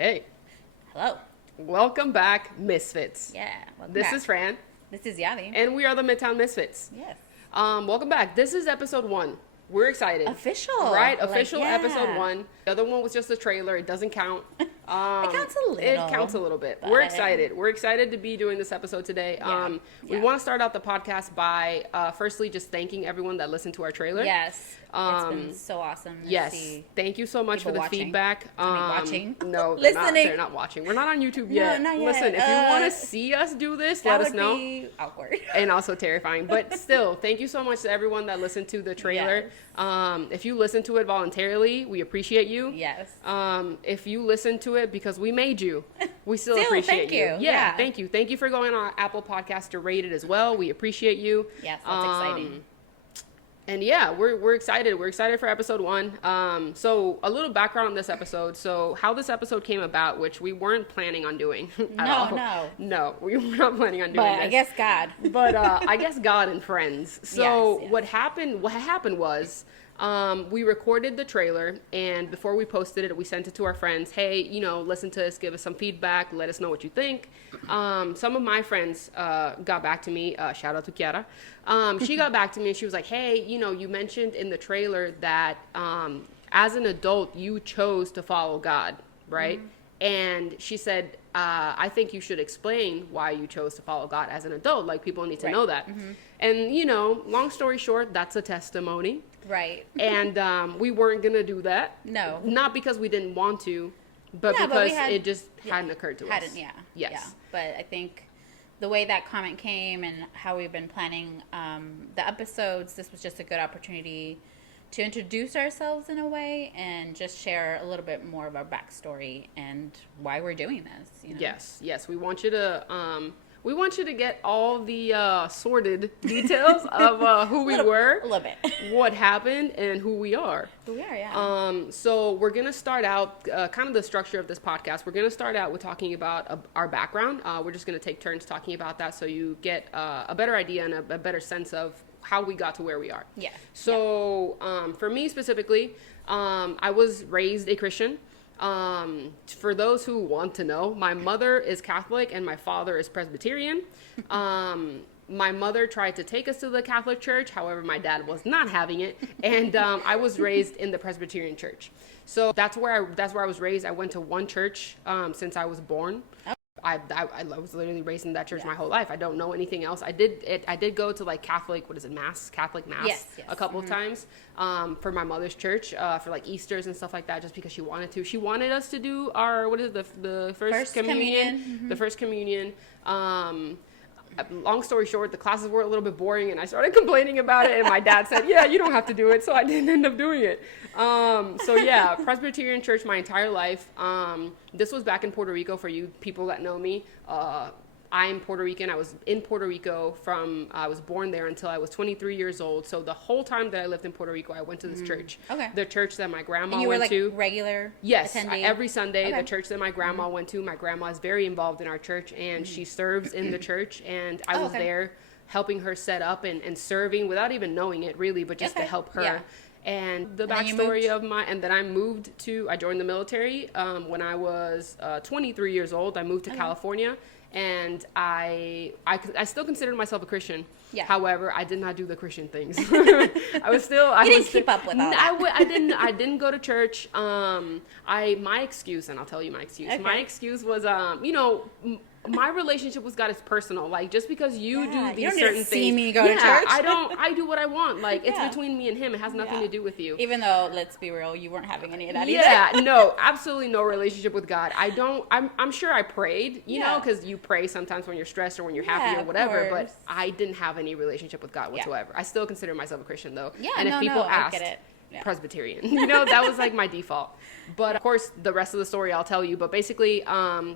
Hey. Hello. Welcome back, Misfits. Yeah. This is Fran. This is Yadi. And we are the Midtown Misfits. Yes. Welcome back. This is episode 1. We're excited. Official. Right? Official episode 1. The other one was just a trailer. It doesn't count. It counts a little. It counts a little bit. We're excited. We're excited to be doing this episode today. We want to start out the podcast by firstly just thanking everyone that listened to our trailer. Yes. It's been so awesome to see. Thank you so much for the feedback. Watching? No, listening. They're not watching. We're not on YouTube yet. No, not yet. Listen, if you want to see us do this, let us know. That would be awkward. And also terrifying. But still, thank you so much to everyone that listened to the trailer. Yes. If you listen to it voluntarily, we appreciate you. Yes. If you listen to it because we made you, we still appreciate thank you. Yeah, thank you. Thank you for going on Apple Podcast to rate it as well. We appreciate you. Yes, that's exciting. And yeah, we're excited. We're excited for episode 1. So a little background on this episode. So how this episode came about, which we weren't planning on doing at all. No, we were not planning on doing this. But I guess God. But I guess God and friends. So yes. what happened was we recorded the trailer, and before we posted it, we sent it to our friends. Hey, listen to this, give us some feedback, let us know what you think. Some of my friends got back to me. Shout out to Kiara. She got back to me and she was like, hey, you mentioned in the trailer that as an adult, you chose to follow God, right? Mm-hmm. And she said, I think you should explain why you chose to follow God as an adult. Like, people need to know that. Mm-hmm. And, long story short, that's a testimony. Right. And we weren't going to do that. No. Not because we didn't want to, but because it just hadn't occurred to us. Yeah. Yes. Yeah. But I think the way that comment came and how we've been planning the episodes, this was just a good opportunity to introduce ourselves in a way and just share a little bit more of our backstory and why we're doing this. Yes. We want you to get all the sordid details of who we were, a little bit, what happened, and who we are. Yeah. So we're gonna start out kind of the structure of this podcast. We're gonna start out with talking about our background. We're just gonna take turns talking about that, so you get a better idea and a better sense of how we got to where we are. Yeah. So for me specifically, I was raised a Christian. For those who want to know, my mother is Catholic and my father is Presbyterian. My mother tried to take us to the Catholic Church. However, my dad was not having it. And I was raised in the Presbyterian Church. So that's where I was raised. I went to one church since I was born. Oh. I was literally raised in that church my whole life. I don't know anything else. I did go to like Catholic mass yes. a couple of times for my mother's church for like Easters and stuff like that, just because she wanted to. She wanted us to do our the first communion. Mm-hmm. The first communion. Long story short, the classes were a little bit boring and I started complaining about it, and my dad said, yeah, you don't have to do it. So I didn't end up doing it. So yeah, Presbyterian church my entire life. This was back in Puerto Rico. For you people that know me, I'm Puerto Rican. I was in Puerto Rico I was born there until I was 23 years old. So the whole time that I lived in Puerto Rico, I went to this church. Okay. The church that my grandma and you went were, like, to. Regular Yes. attendee? Every Sunday, okay. The church that my grandma went to. My grandma is very involved in our church, and she serves in the church. And I was there helping her set up and serving without even knowing it, really, but just to help her. Yeah. And the backstory and then I joined the military when I was 23 years old. I moved to California, and I still considered myself a Christian. Yeah. However, I did not do the Christian things. I didn't keep up with all that. I didn't go to church. My excuse, and I'll tell you my excuse. Okay. My excuse was, my relationship with God is personal. Like, just because you do these certain things, see me go to church. I do what I want. Like, it's between me and him. It has nothing to do with you. Even though, let's be real, you weren't having any of that either. Yeah, no, absolutely no relationship with God. I'm sure I prayed, you know, because you pray sometimes when you're stressed or when you're happy or whatever. But I didn't have any relationship with God whatsoever. I still consider myself a Christian though. Yeah, and if people asked, I get it. Yeah. Presbyterian, that was like my default. But of course, the rest of the story I'll tell you. But basically,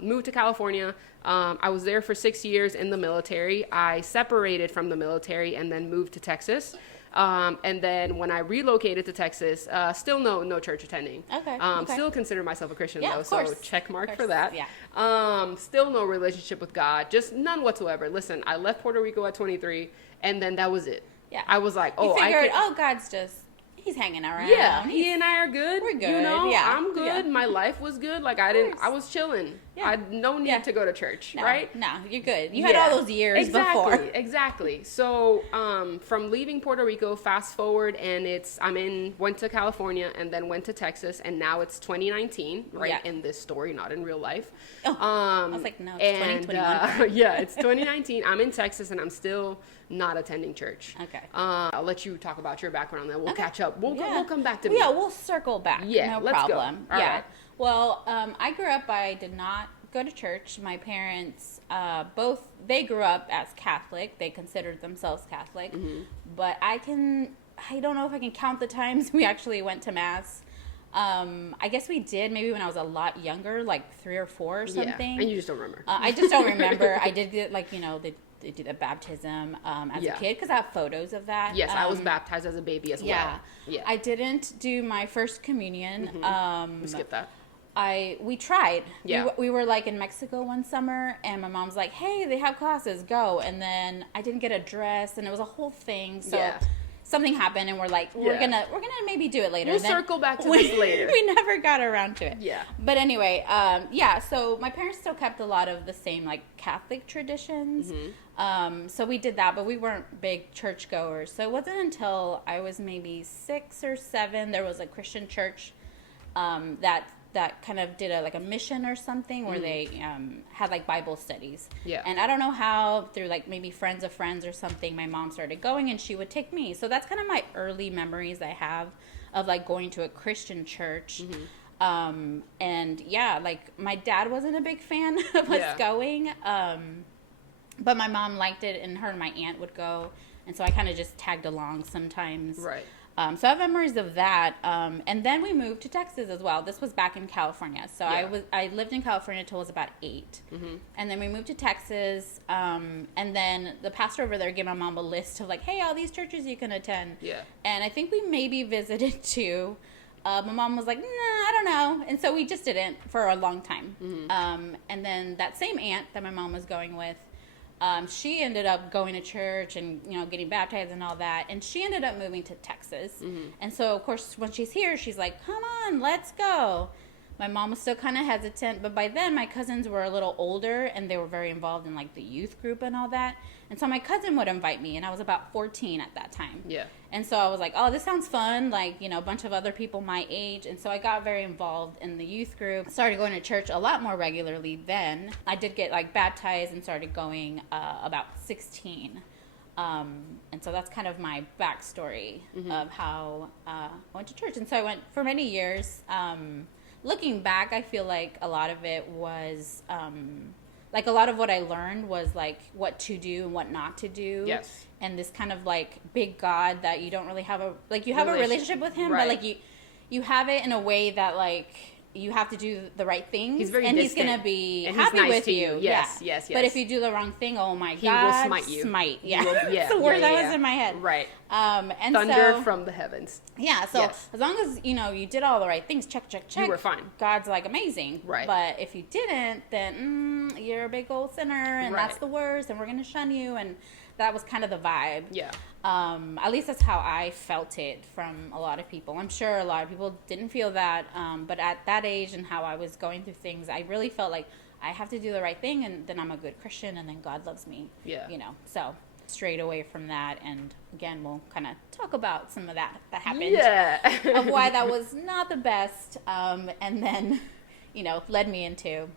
moved to California. I was there for 6 years in the military. I separated from the military and then moved to Texas. And then when I relocated to Texas, still no church attending. Okay. Still consider myself a Christian though, so check mark for that. Yeah. Still no relationship with God, just none whatsoever. Listen, I left Puerto Rico at 23, and then that was it. Yeah. I was like, God's just. he's hanging around. Yeah, he and I are good. We're good. You know, yeah. I'm good. Yeah. My life was good. Like, I was chilling. Yeah. I had no need to go to church, right? No, you're good. You had all those years before. Exactly. So, from leaving Puerto Rico, fast forward, and went to California, and then went to Texas, and now it's 2019, right? In this story, not in real life. Oh, I was like, no, it's 2021. Yeah, it's 2019. I'm in Texas, and I'm still not attending church. Okay. I'll let you talk about your background, then we'll catch up. We'll come back to me. Yeah, we'll circle back. Yeah, no let's problem. Go. All right. Well, I grew up, I did not go to church. My parents, they grew up as Catholic. They considered themselves Catholic. Mm-hmm. But I don't know if I can count the times we actually went to Mass. I guess we did maybe when I was a lot younger, like 3 or 4 or something. Yeah, and you just don't remember. I just don't remember. I did get, like, they do the baptism as a kid because I have photos of that. Yes, I was baptized as a baby as well. Yeah. I didn't do my first communion. Mm-hmm. We skipped that. We tried. Yeah. We were like in Mexico one summer, and my mom's like, "Hey, they have classes, go." And then I didn't get a dress, and it was a whole thing. So something happened, and we're like, we're gonna maybe do it later. We'll circle back to this later. We never got around to it. Yeah. But anyway, so my parents still kept a lot of the same like Catholic traditions. Mm-hmm. So we did that, but we weren't big churchgoers. So it wasn't until I was maybe 6 or 7 there was a Christian church that kind of did a mission or something where they had like Bible studies. Yeah. And I don't know how, through like maybe friends of friends or something, my mom started going and she would take me. So that's kind of my early memories I have of like going to a Christian church. Mm-hmm. And yeah, like my dad wasn't a big fan of us going. But my mom liked it, and her and my aunt would go. And so I kind of just tagged along sometimes. Right. So I have memories of that. And then we moved to Texas as well. This was back in California. So I lived in California until I was about 8. Mm-hmm. And then we moved to Texas. And then the pastor over there gave my mom a list of like, hey, all these churches you can attend. Yeah. And I think we maybe visited 2. My mom was like, nah, I don't know. And so we just didn't for a long time. Mm-hmm. And then that same aunt that my mom was going with, she ended up going to church and, getting baptized and all that. And she ended up moving to Texas. Mm-hmm. And so, of course, when she's here, she's like, come on, let's go. My mom was still kind of hesitant. But by then, my cousins were a little older, and they were very involved in, like, the youth group and all that. And so my cousin would invite me, and I was about 14 at that time. Yeah. And so I was like, oh, this sounds fun, like, a bunch of other people my age. And so I got very involved in the youth group. Started going to church a lot more regularly then. I did get, like, baptized and started going about 16. And so that's kind of my backstory of how I went to church. And so I went for many years. Looking back, I feel like a lot of it was... like a lot of what I learned was like what to do and what not to do. Yes. And this kind of like big God that you don't really have you have a relationship with him, but like you have it in a way that like you have to do the right things. He's very and distant. he's gonna be and happy nice with you. Yes, yeah. yes. But if you do the wrong thing, oh my God, he will smite you. Smite, yeah. Yeah. It's the word that was in my head. Right. And thunder from the heavens. Yeah. So as long as you did all the right things, check. You were fine. God's like amazing. Right. But if you didn't, then you're a big old sinner, and that's the worst, and we're gonna shun you. And that was kind of the vibe. Yeah. At least that's how I felt it from a lot of people. I'm sure a lot of people didn't feel that. But at that age and how I was going through things, I really felt like I have to do the right thing, and then I'm a good Christian, and then God loves me. Yeah. So strayed away from that. And again, we'll kind of talk about some of that happened. Yeah. Of why that was not the best. And then, led me into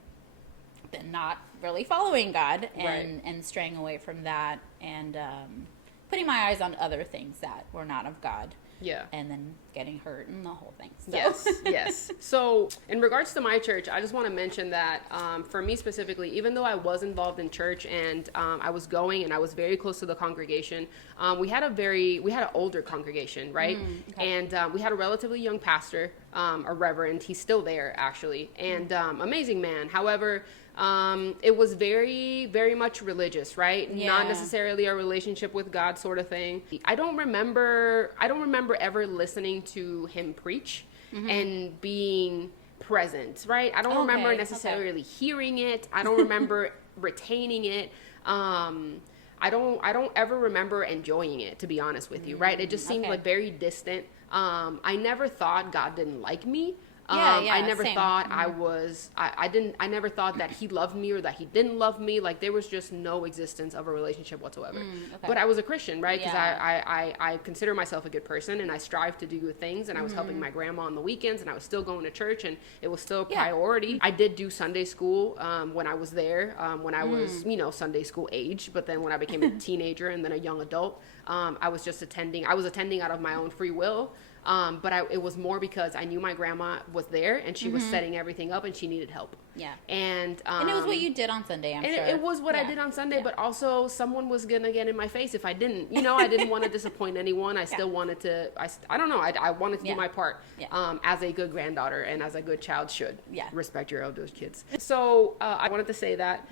then not really following God and straying away from that and putting my eyes on other things that were not of God. Yeah. And then getting hurt and the whole thing. So. Yes. So in regards to my church, I just want to mention that for me specifically, even though I was involved in church and I was going and I was very close to the congregation, we had an older congregation, right? Okay. And we had a relatively young pastor, a reverend. He's still there actually, and amazing man. However, it was very, very much religious, right? Yeah. Not necessarily a relationship with God sort of thing. I don't remember ever listening to him preach and being present, right? I don't remember necessarily hearing it. I don't remember retaining it. I don't ever remember enjoying it, to be honest with you, right? It just seemed like very distant. I never thought God didn't like me. I never same. thought I never thought that he loved me or that he didn't love me. Like, there was just no existence of a relationship whatsoever. But I was a Christian, right? Because I consider myself a good person, and I strive to do good things, and I was helping my grandma on the weekends, and I was still going to church, and it was still a priority. I did do Sunday school when I was there, when I was, Sunday school age. But then when I became a teenager and then a young adult, I was attending out of my own free will. But it was more because I knew my grandma was there, and she was setting everything up, and she needed help. Yeah. And it was what you did on Sunday, I'm sure. It was what I did on Sunday, but also someone was going to get in my face if I didn't. I didn't want to disappoint anyone. I still wanted to, I don't know, I wanted to do my part as a good granddaughter and as a good child should. Yeah. Respect your elders, kids. So I wanted to say that.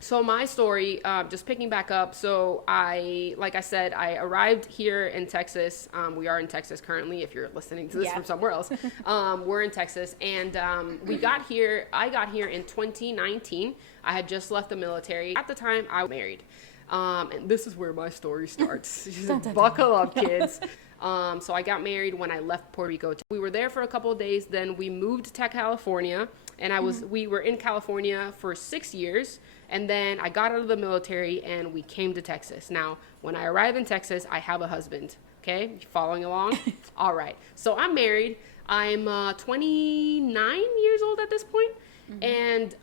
So my story, just picking back up, so like I said, I arrived here in Texas. We are in Texas currently, if you're listening to this from somewhere else. We're in Texas, and I got here in 2019. I had just left the military. At the time, I was married. And this is where my story starts. Buckle up, kids. So I got married when I left Puerto Rico. We were there for a couple of days, then we moved to California, and we were in California for 6 years. And then I got out of the military and we came to Texas. Now, when I arrived in Texas, I have a husband. Okay? You following along? All right. So I'm married. I'm 29 years old at this point. And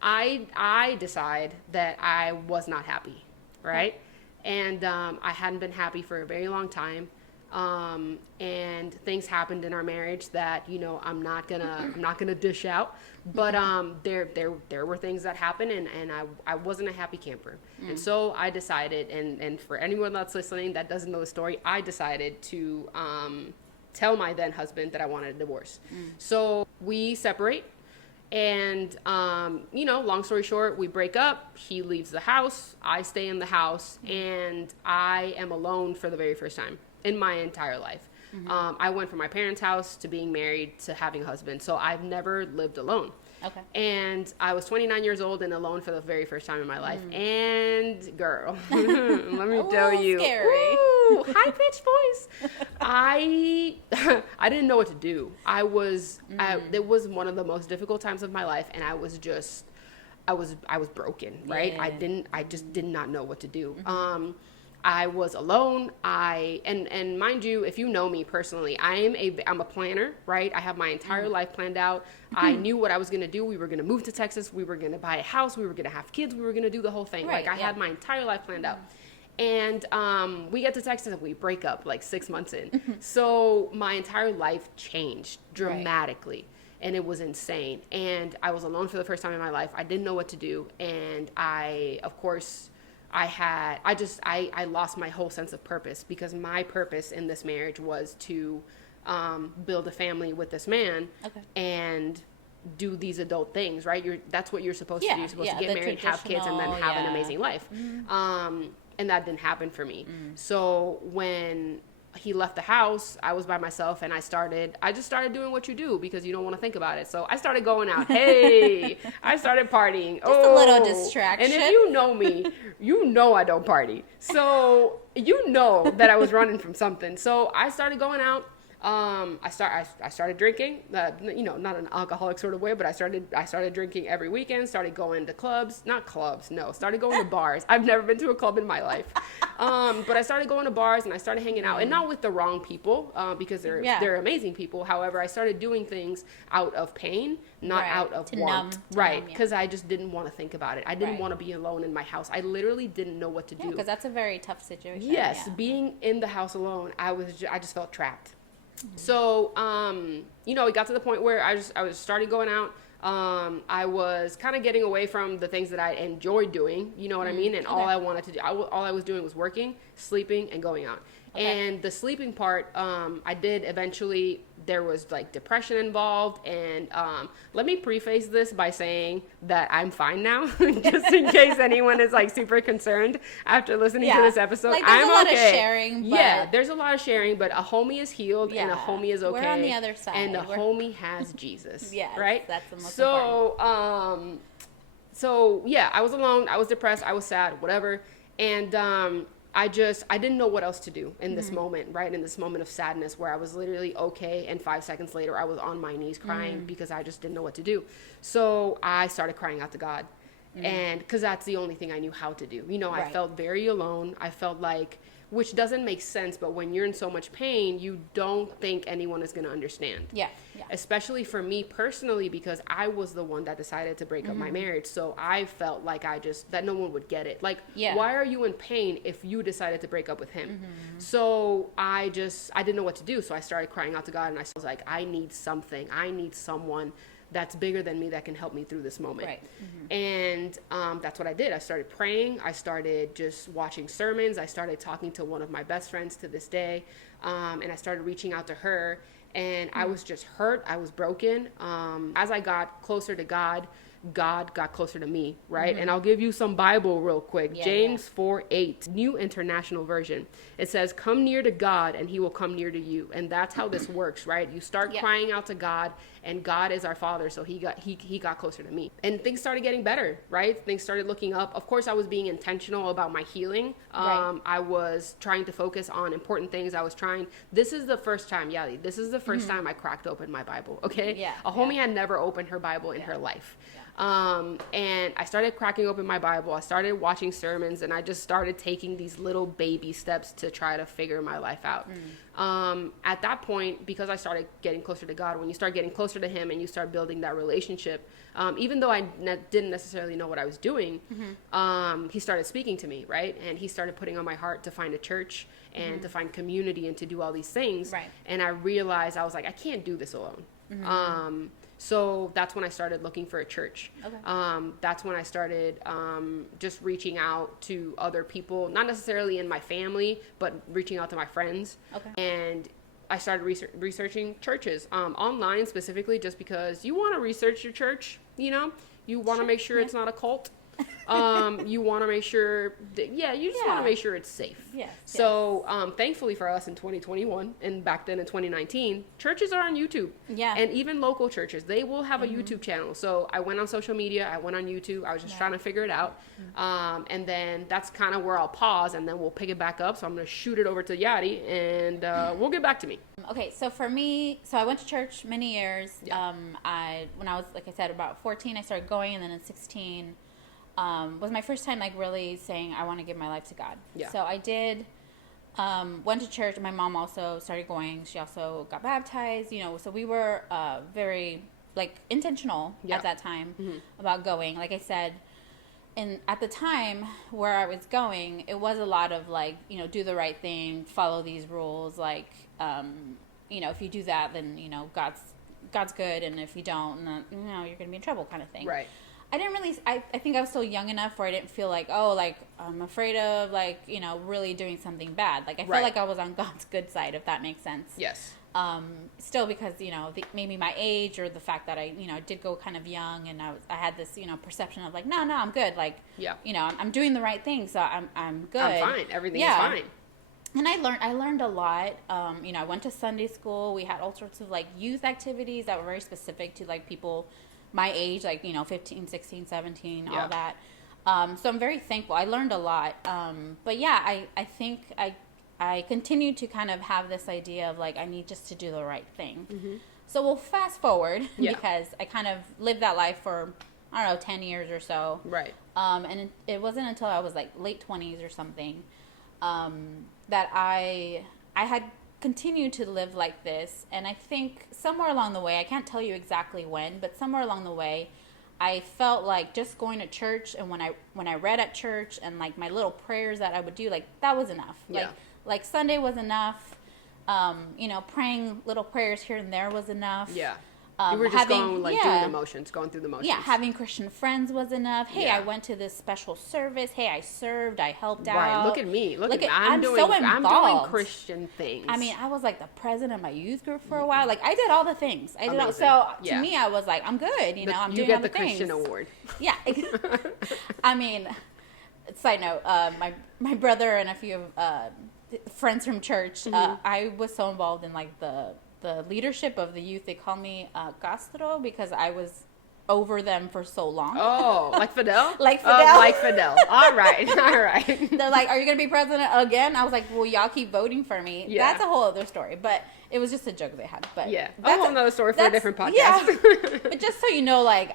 I decide that I was not happy, right? And I hadn't been happy for a very long time. And things happened in our marriage that, I'm not gonna dish out, but, there were things that happened, and I wasn't a happy camper. And so I decided, and for anyone that's listening that doesn't know the story, I decided to, tell my then husband that I wanted a divorce. So we separate. And, long story short, we break up, he leaves the house, I stay in the house, and I am alone for the very first time in my entire life. I went from my parents' house to being married to having a husband. So I've never lived alone. Okay. And I was 29 years old and alone for the very first time in my life. And girl, let me tell you, scary. High-pitched voice. I didn't know what to do. It was one of the most difficult times of my life, and I was broken, right? Yeah. I just did not know what to do. I was alone. And mind you, if you know me personally, I'm a planner, right? I have my entire life planned out. I knew what I was going to do. We were going to move to Texas. We were going to buy a house. We were going to have kids. We were going to do the whole thing. Right, I had my entire life planned out. And we get to Texas and we break up like 6 months in. So my entire life changed dramatically. And it was insane. And I was alone for the first time in my life. I didn't know what to do. And I lost my whole sense of purpose, because my purpose in this marriage was to build a family with this man and do these adult things, right? That's what you're supposed to do. You're supposed to get married, have kids, and then have an amazing life. And that didn't happen for me. So when he left the house, I was by myself, and I just started doing what you do because you don't want to think about it. So I started going out. I started partying. Just a little distraction. And if you know me, you know I don't party. So you know that I was running from something. So I started going out. I started drinking, not an alcoholic sort of way, but I started drinking every weekend, started going to started going to bars. I've never been to a club in my life. But I started going to bars and I started hanging out, and not with the wrong people, because they're amazing people. However, I started doing things out of pain, not out of want. Right. Because I just didn't want to think about it. I didn't want to be alone in my house. I literally didn't know what to do. Because that's a very tough situation. Yes. Being in the house alone, I just felt trapped. So, it got to the point where I was started going out. I was kind of getting away from the things that I enjoyed doing, you know what I mean? And all I wanted to do, all I was doing was working, sleeping, and going out. Okay. And the sleeping part, I did eventually, there was like depression involved. And let me preface this by saying that I'm fine now, just in case anyone is like super concerned after listening to this episode. Like, there's I'm a lot okay. of sharing. But... Yeah, there's a lot of sharing, but a homie is healed and a homie is okay. We're on the other side. And the homie has Jesus. Right? That's the most important. So yeah, I was alone. I was depressed. I was sad, whatever. And I didn't know what else to do in this moment, right? In this moment of sadness where I was literally okay. And 5 seconds later, I was on my knees crying because I just didn't know what to do. So I started crying out to God. And because that's the only thing I knew how to do. You know, I felt very alone. I felt like, which doesn't make sense, but when you're in so much pain, you don't think anyone is going to understand. Yeah. Especially for me personally, because I was the one that decided to break up my marriage. So I felt like that no one would get it. Like, why are you in pain if you decided to break up with him? So I didn't know what to do. So I started crying out to God, and I was like, I need something. I need someone that's bigger than me that can help me through this moment. Right. And that's what I did. I started praying. I started just watching sermons. I started talking to one of my best friends to this day. And I started reaching out to her. And I was just hurt. I was broken. As I got closer to God, God got closer to me, right? And I'll give you some Bible real quick. James 4:8, New International Version. It says, come near to God and he will come near to you. And that's how this works, right? You start crying out to God, and God is our Father. So he got closer to me. And things started getting better, right? Things started looking up. Of course, I was being intentional about my healing. I was trying to focus on important things. This is the first time, Yadi, this is the first time I cracked open my Bible, okay? Yeah. A homie had never opened her Bible in her life. And I started cracking open my Bible. I started watching sermons, and I just started taking these little baby steps to try to figure my life out. At that point, because I started getting closer to God, when you start getting closer to him and you start building that relationship, even though I didn't necessarily know what I was doing, he started speaking to me, right? And he started putting on my heart to find a church and to find community and to do all these things. Right. And I realized, I was like, I can't do this alone. So that's when I started looking for a church. Okay. That's when I started just reaching out to other people, not necessarily in my family, but reaching out to my friends. Okay. And I started researching churches online specifically, just because you want to research your church, you know? You want to make sure it's not a cult. You want to make sure you just want to make sure it's safe. Yes. So thankfully for us in 2021 and back then in 2019, churches are on YouTube. Yeah. And even local churches, they will have a YouTube channel. So I went on social media, I went on YouTube, I was just trying to figure it out. And then that's kind of where I'll pause, and then we'll pick it back up. So I'm going to shoot it over to Yadi, and we'll get back to me. Okay, so for me, I went to church many years. Yeah. When I was, like I said, about 14, I started going, and then at 16 was my first time like really saying I want to give my life to God. Yeah. So I did, went to church. My mom also started going. She also got baptized, you know, so we were very like intentional at that time about going. Like I said, and at the time where I was going, it was a lot of like, you know, do the right thing, follow these rules. Like, you know, if you do that, then, you know, God's good. And if you don't, you know, you're going to be in trouble kind of thing. Right. I didn't really, I think I was still young enough where I didn't feel like, oh, like, I'm afraid of, like, you know, really doing something bad. Like, I felt like I was on God's good side, if that makes sense. Yes. Still because, you know, maybe my age or the fact that I, you know, did go kind of young, and I had this, you know, perception of like, no, I'm good. Like, you know, I'm doing the right thing, so I'm good. I'm fine. Everything is fine. And I learned a lot. You know, I went to Sunday school. We had all sorts of, like, youth activities that were very specific to, like, people my age, like, you know, 15, 16, 17, all that. So I'm very thankful. I learned a lot. But yeah, I think I continued to kind of have this idea of like, I need just to do the right thing. So we'll fast forward because I kind of lived that life for, I don't know, 10 years or so. Right. And it wasn't until I was like late 20s or something, that I had continue to live like this. And I think somewhere along the way, I can't tell you exactly when, but somewhere along the way, I felt like just going to church, and when I read at church, and like my little prayers that I would do, like that was enough. Like Sunday was enough. You know, praying little prayers here and there was enough. Yeah. You were just doing the motions, going through the motions. Yeah, having Christian friends was enough. Hey, I went to this special service. Hey, I served. I helped out. Right, look at me. Look at me. I'm doing Christian things. I mean, I was like the president of my youth group for a while. Like, I did all the things. So to me, I was like, I'm good. You know, I'm doing all the things. You get the Christian award. Yeah. I mean, side note, my brother and a few friends from church, I was so involved in like the leadership of the youth. They call me Castro because I was over them for so long. Oh, like Fidel? Like Fidel. Like Fidel. All right. All right. They're like, are you going to be president again? I was like, well, y'all keep voting for me. Yeah. That's a whole other story. But it was just a joke they had. But yeah. That's a whole other story for a different podcast. Yeah. But just so you know, like,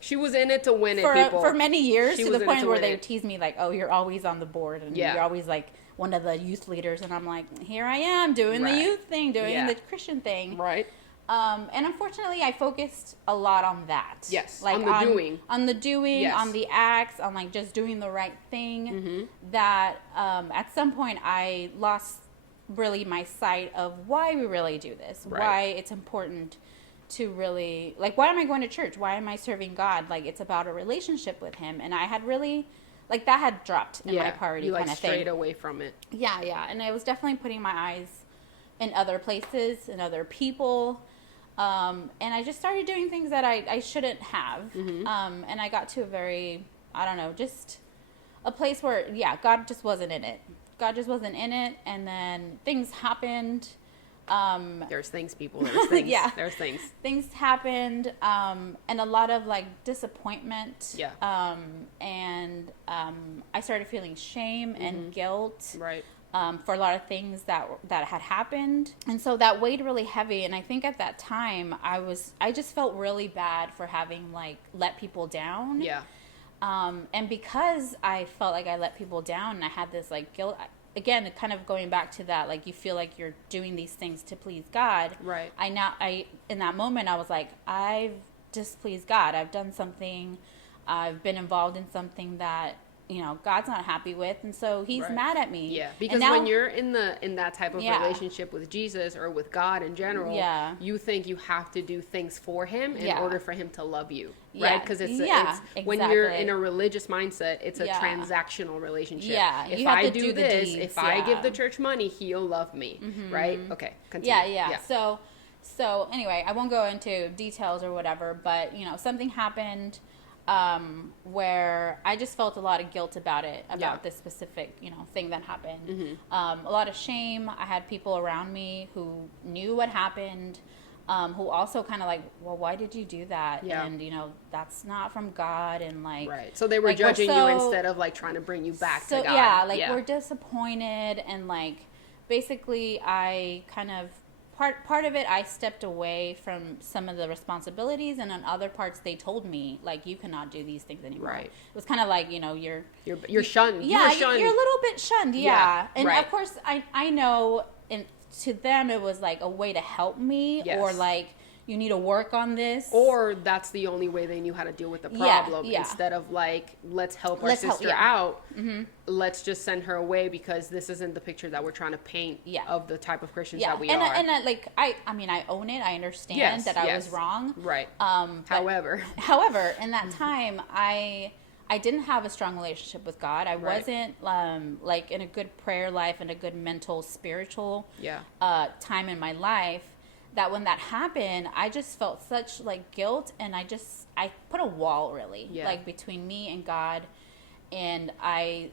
she was in it to win it, people. For many years, to the point where they would tease me, like, oh, you're always on the board. And you're always, like, one of the youth leaders. And I'm like, here I am doing the youth thing, doing the Christian thing. Right. And unfortunately, I focused a lot on that. Yes, like on the doing. On the doing, yes. On the acts, on like just doing the right thing. Mm-hmm. That at some point I lost really my sight of why we really do this. Right. Why it's important to really, like, why am I going to church? Why am I serving God? Like, it's about a relationship with Him. And I had really, like, that had dropped in my priority kind of thing. You strayed away from it. Yeah, yeah. And I was definitely putting my eyes in other places, in other people. And I just started doing things that I shouldn't have. Mm-hmm. And I got to a very, I don't know, just a place where, God just wasn't in it. God just wasn't in it. And then things happened. There's things, people. There's things. Yeah. There's things. Things happened. And a lot of, like, disappointment. Yeah. And I started feeling shame and guilt. Right. For a lot of things that had happened. And so that weighed really heavy. And I think at that time I just felt really bad for having, like, let people down. Yeah. And because I felt like I let people down and I had this, like, guilt, again, kind of going back to that, like, you feel like you're doing these things to please God. Right. In that moment I was like, I've displeased God. I've done something, I've been involved in something that, you know, God's not happy with, and so He's mad at me. Yeah, because now, when you're in that type of relationship with Jesus or with God in general, you think you have to do things for Him in order for Him to love you, right? Because it's when you're in a religious mindset, it's a transactional relationship. Yeah, if I do this, if I give the church money, He'll love me, right? Okay, continue. Yeah. So anyway, I won't go into details or whatever, but, you know, something happened. Where I just felt a lot of guilt about this specific, you know, thing that happened. Mm-hmm. A lot of shame. I had people around me who knew what happened, who also kind of like, well, why did you do that? Yeah. And, you know, that's not from God. And, like, right. So they were, like, judging you instead of, like, trying to bring you back to God. Yeah, we're disappointed. And, like, basically I kind of, Part of it, I stepped away from some of the responsibilities, and on other parts, they told me, like, you cannot do these things anymore. Right. It was kind of like, you know, you're shunned. Yeah, you're a little bit shunned. Yeah, and right. Of course, I know, and to them, it was like a way to help me, or like, you need to work on this, or that's the only way they knew how to deal with the problem. Instead of, like, let's help our sister out. Mm-hmm. Let's just send her away because this isn't the picture that we're trying to paint of the type of Christians that we are. And I mean, I own it. I understand that I was wrong. Right. However, in that time, I didn't have a strong relationship with God. I wasn't like in a good prayer life and a good mental, spiritual time in my life. That when that happened, I just felt such, like, guilt, and I put a wall, really, like, between me and God. And I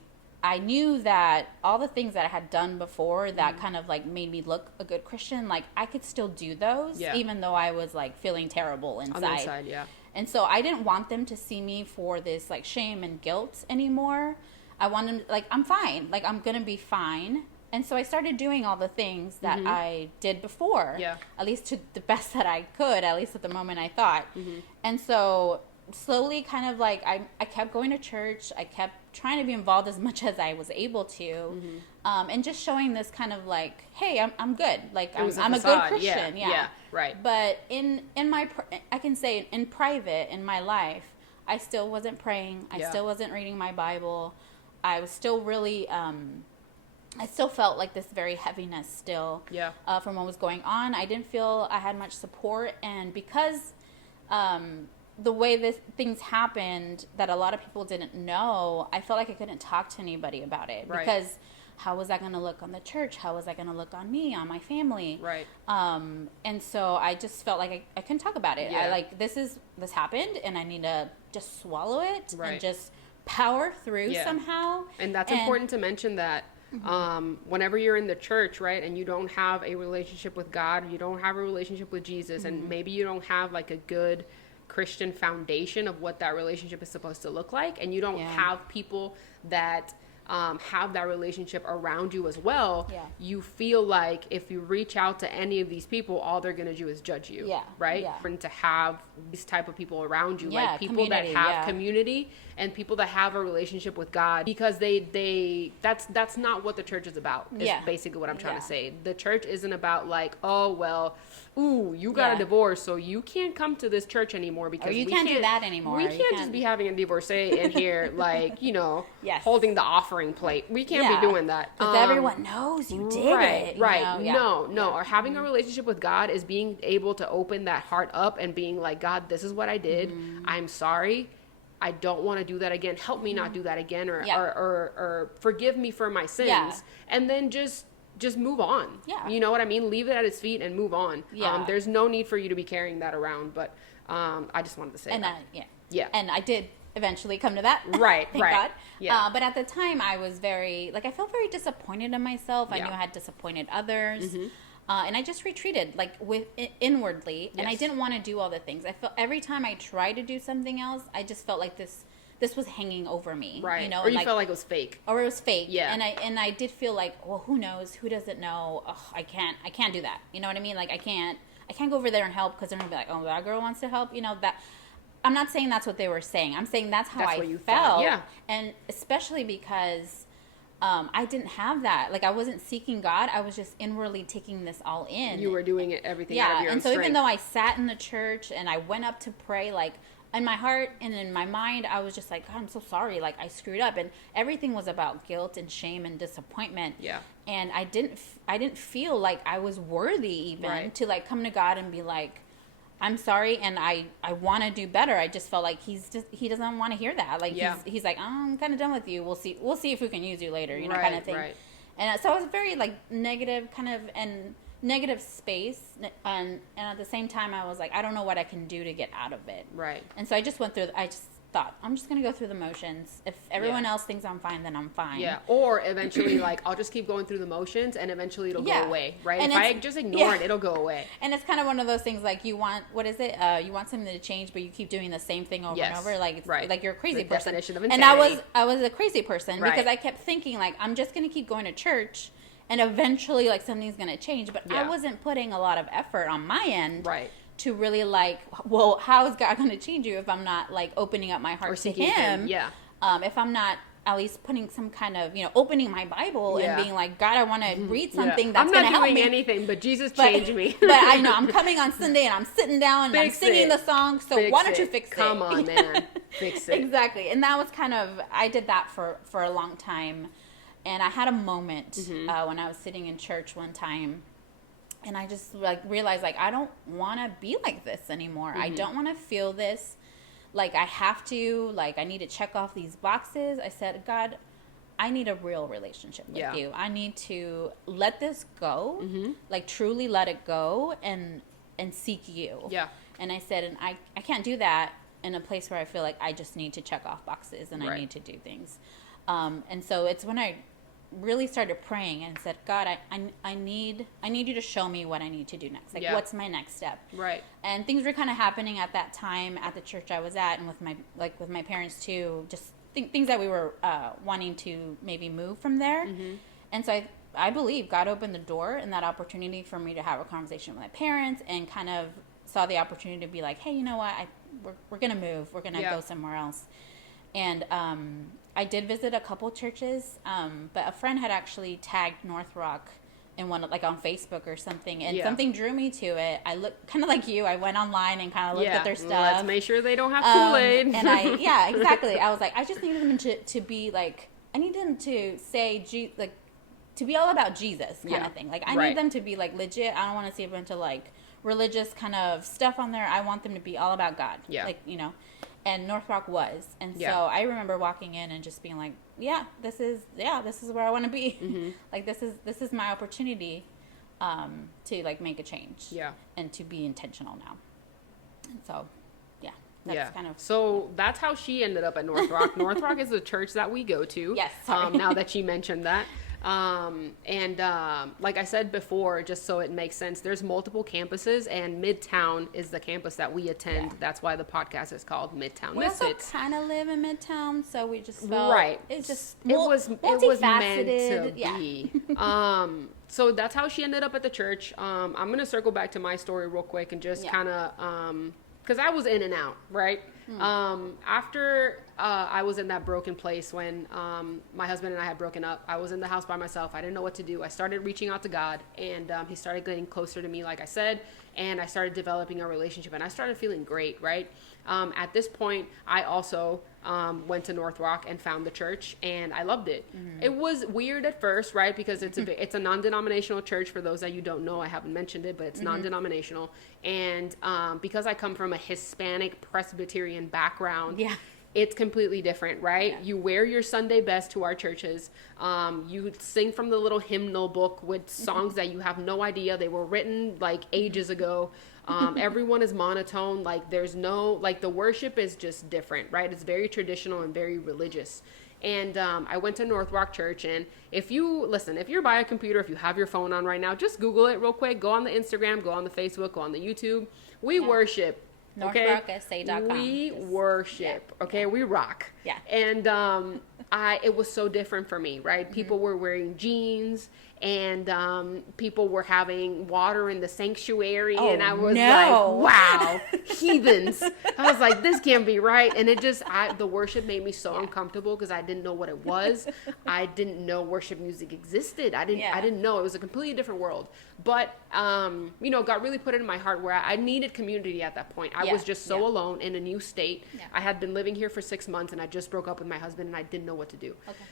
knew that all the things that I had done before that kind of, like, made me look a good Christian, like, I could still do those, even though I was, like, feeling terrible inside. On the inside, And so I didn't want them to see me for this, like, shame and guilt anymore. I wanted them, like, I'm fine. Like, I'm going to be fine. And so I started doing all the things that I did before, at least to the best that I could, at least at the moment I thought. Mm-hmm. And so slowly, kind of like, I kept going to church. I kept trying to be involved as much as I was able to, and just showing this kind of like, hey, I'm good. Like, I'm a good Christian. Yeah, right. But in my, I can say in private, in my life, I still wasn't praying. I still wasn't reading my Bible. I was still really... I still felt like this very heaviness still from what was going on. I didn't feel I had much support. And because the way things happened that a lot of people didn't know, I felt like I couldn't talk to anybody about it. Right. Because how was that going to look on the church? How was that going to look on me, on my family? Right. And so I just felt like I couldn't talk about it. I this happened, and I need to just swallow it and just power through somehow. And that's important to mention that. Whenever you're in the church, right, and you don't have a relationship with God, you don't have a relationship with Jesus, and maybe you don't have, like, a good Christian foundation of what that relationship is supposed to look like, and you don't have people that have that relationship around you as well, you feel like if you reach out to any of these people, all they're going to do is judge you, right? And to have these type of people around you, like people that have community and people that have a relationship with God, because that's not what the church is about, is basically what I'm trying to say. The church isn't about like, oh, well, ooh, you got a divorce, so you can't come to this church anymore because you can't do that anymore. We can't just be having a divorcee in here, like, you know, holding the offering plate. We can't be doing that. Because everyone knows you did it. Right. No. Or having a relationship with God is being able to open that heart up and being like, God, this is what I did. I'm sorry. I don't want to do that again. Help me not do that again, or forgive me for my sins. And then just move on. You know what I mean? Leave it at his feet and move on. There's no need for you to be carrying that around, but I just wanted to say that. And I did eventually come to that. Right. Thank God. But at the time I was I felt very disappointed in myself. I knew I had disappointed others. And I just retreated, like, inwardly, and I didn't want to do all the things. I felt every time I tried to do something else, I just felt like this was hanging over me, you know, or you felt like it was fake, or it was fake, and I did feel like, well, who knows, who doesn't know? I can't do that, you know what I mean? Like, I can't go over there and help, because they're gonna be like, oh, that girl wants to help, you know. That I'm not saying that's what they were saying. I'm saying that's how I felt, and especially because I didn't have that. Like, I wasn't seeking God. I was just inwardly taking this all in. You were doing everything out of your own and so strength. Even though I sat in the church and I went up to pray, like, in my heart and in my mind, I was just like, God, I'm so sorry. Like, I screwed up. And everything was about guilt and shame and disappointment. And I didn't feel like I was worthy even to, like, come to God and be like, I'm sorry, and I want to do better. I just felt like he doesn't want to hear that. Like, he's like, oh, I'm kind of done with you. We'll see if we can use you later, you know, kind of thing. And so I was very, like, negative kind of, and negative space, and at the same time I was like, I don't know what I can do to get out of it. And so I just thought, I'm just going to go through the motions. If everyone else thinks I'm fine, then I'm fine. Or eventually, like, I'll just keep going through the motions, and eventually it'll go away, right? And if I just ignore it, it'll go away. And it's kind of one of those things, like, you want something to change, but you keep doing the same thing over and over. Like, it's like you're a crazy person. Definition of insanity. And I was a crazy person because I kept thinking, like, I'm just going to keep going to church, and eventually, like, something's going to change. But I wasn't putting a lot of effort on my end. To really, like, well, how is God going to change you if I'm not, like, opening up my heart to Him? If I'm not at least putting some kind of, you know, opening my Bible and being like, God, I want to read something that's going to help me. I'm not doing anything, but Jesus changed me. But I know, I'm coming on Sunday and I'm sitting down and I'm singing the song, so why don't you fix it? Come on, man. Fix it. Exactly. And that was kind of, I did that for a long time. And I had a moment when I was sitting in church one time, and I just, like, realized, like, I don't want to be like this anymore. I don't want to feel this. Like, I have to, like, I need to check off these boxes. I said, God, I need a real relationship with you. I need to let this go, like, truly let it go and seek you. And I said, and I can't do that in a place where I feel like I just need to check off boxes and I need to do things. And so it's when I really started praying and said, God, I need you to show me what I need to do next. Like, what's my next step? And things were kind of happening at that time at the church I was at, and with my parents too, just things that we were wanting to maybe move from there. And so I believe God opened the door and that opportunity for me to have a conversation with my parents, and kind of saw the opportunity to be like, hey, you know what, we're gonna move, we're gonna go somewhere else. And I did visit a couple churches, but a friend had actually tagged North Rock in one, like, on Facebook or something, and something drew me to it. I looked kind of like you. I went online and kind of looked at their stuff. Let's make sure they don't have Kool-Aid. And exactly. I was like, I just need them to be like, I need them to say, like, to be all about Jesus kind of thing. Like, I need them to be, like, legit. I don't want to see a bunch of, like, religious kind of stuff on there. I want them to be all about God. Like, you know. And North Rock was. And so I remember walking in and just being like, this is where I want to be. Like, this is my opportunity to, like, make a change. And to be intentional now. And so, that's kind of. So that's how she ended up at North Rock. North Rock is a church that we go to. Yes. Now that you mentioned that. Like I said before, just so it makes sense, there's multiple campuses, and Midtown is the campus that we attend. Yeah. That's why the podcast is called Midtown Misfits. We also kind of live in Midtown, so we just felt right. It's just it was meant to be. So that's how she ended up at the church. I'm gonna circle back to my story real quick and just kind of because I was in and out, right? After I was in that broken place when my husband and I had broken up, I was in the house by myself. I didn't know what to do. I started reaching out to God, and he started getting closer to me, like I said, and I started developing a relationship, and I started feeling great, right? At this point, I also went to North Rock and found the church, and I loved it. It was weird at first, right? Because it's a non-denominational church. For those that you don't know, I haven't mentioned it, but it's non-denominational. And because I come from a Hispanic Presbyterian background, it's completely different, right? Yeah. You wear your Sunday best to our churches. You sing from the little hymnal book with songs that you have no idea. They were written like ages ago. Everyone is monotone. Like there's no, like the worship is just different, right? It's very traditional and very religious. And I went to North Rock Church, and if you're by a computer, if you have your phone on right now, just Google it real quick. Go on the Instagram, go on the Facebook, go on the YouTube. We worship. NorthRockSA.com. We worship. Okay, we rock. Yeah. And it was so different for me, right? People were wearing jeans, and people were having water in the sanctuary, and I was like, wow, heathens. I was like, this can't be right. And it just, the worship made me so uncomfortable because I didn't know what it was. I didn't know worship music existed. I didn't know. It was a completely different world. But, God really put it in my heart where I needed community at that point. I was just so alone in a new state. Yeah. I had been living here for 6 months, and I just broke up with my husband, and I didn't know what to do. Okay.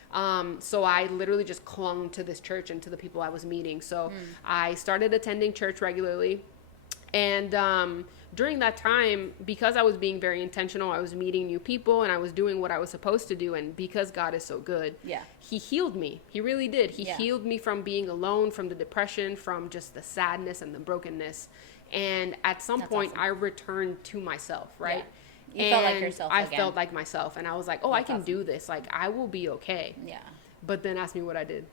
So I literally just clung to this church and to the people I was meeting. So I started attending church regularly. And during that time, because I was being very intentional, I was meeting new people, and I was doing what I was supposed to do. And because God is so good, he healed me. He really did. He healed me from being alone, from the depression, from just the sadness and the brokenness. And at some point, awesome. I returned to myself, right? Yeah. You felt like yourself again. I felt like myself. And I was like, I can do this. Like, I will be okay. Yeah. But then ask me what I did.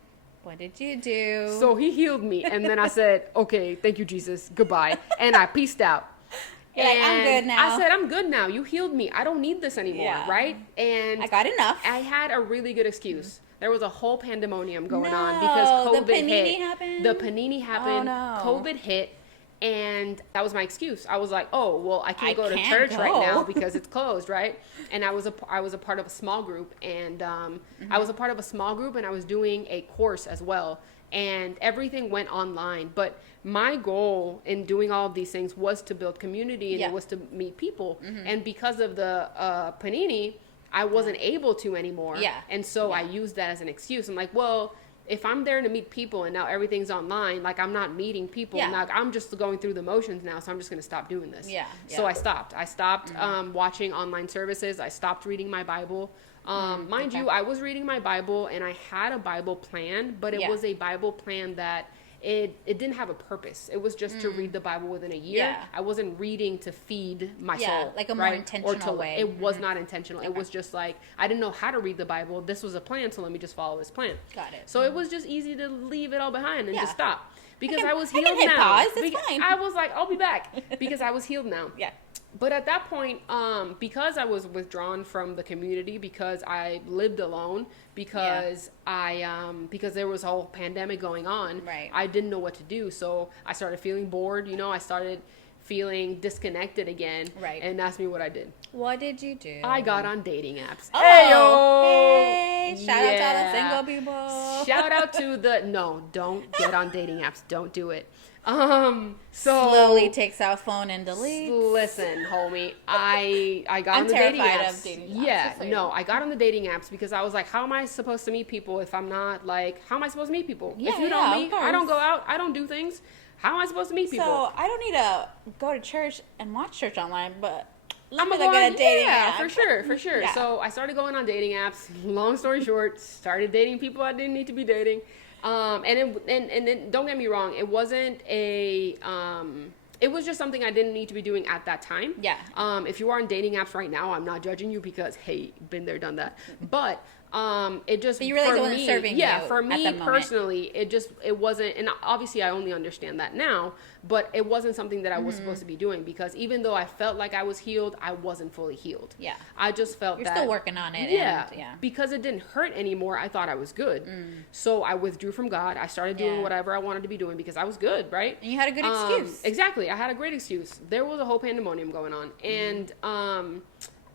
What did you do? So he healed me. And then I said, okay, thank you, Jesus. Goodbye. And I peaced out. You're like, I'm good now. I said, I'm good now. You healed me. I don't need this anymore, right? And I got enough. I had a really good excuse. There was a whole pandemonium going on because COVID the panini hit. Happened? The panini happened. Oh, no. COVID hit. And that was my excuse. I was like, oh, well, I can't go to church right now because it's closed, right? And I was a part of a small group. And I was a part of a small group, and I was doing a course as well. And everything went online. But my goal in doing all of these things was to build community, and it was to meet people. And because of the panini, I wasn't able to anymore. Yeah. And so I used that as an excuse. I'm like, well, if I'm there to meet people and now everything's online, like I'm not meeting people. Now I'm just going through the motions now, so I'm just going to stop doing this. So I stopped. I stopped watching online services. I stopped reading my Bible. Mind you, I was reading my Bible, and I had a Bible plan, but it was a Bible plan that it didn't have a purpose. It was just to read the Bible within a year. I wasn't reading to feed my soul. Like a more intentional way. It was not intentional. It was just like, I didn't know how to read the Bible. This was a plan, so let me just follow this plan. Got it. So it was just easy to leave it all behind and just stop. Because I was healed now. Pause. It's fine. I was like, I'll be back. Because I was healed now. But at that point, because I was withdrawn from the community, because I lived alone, because because there was a whole pandemic going on, I didn't know what to do. So I started feeling bored. I started feeling disconnected again. And ask me what I did. What did you do? I got on dating apps. Hey, shout out to all the single people. Shout out to don't get on dating apps. Don't do it. So slowly takes out phone and deletes. Listen, homie, I got on the dating apps. I'm terrified of dating apps. I got on the dating apps because I was like, how am I supposed to meet people if I'm not like, how am I supposed to meet people? If you know me, I don't go out, I don't do things. How am I supposed to meet people? So I don't need to go to church and watch church online, but I'm gonna get a dating app. For sure. Yeah. So I started going on dating apps. Long story short, started dating people I didn't need to be dating. And don't get me wrong, it wasn't it was just something I didn't need to be doing at that time. If you are on dating apps right now, I'm not judging you because, hey, been there, done that. But It just, but you realize it wasn't serving you for me personally, it wasn't, and obviously I only understand that now, but it wasn't something that I was supposed to be doing, because even though I felt like I was healed, I wasn't fully healed. Yeah. I just felt You're that. still working on it. Yeah. Because it didn't hurt anymore, I thought I was good. So I withdrew from God. I started doing whatever I wanted to be doing because I was good, right? And you had a good excuse. Exactly. I had a great excuse. There was a whole pandemonium going on. And,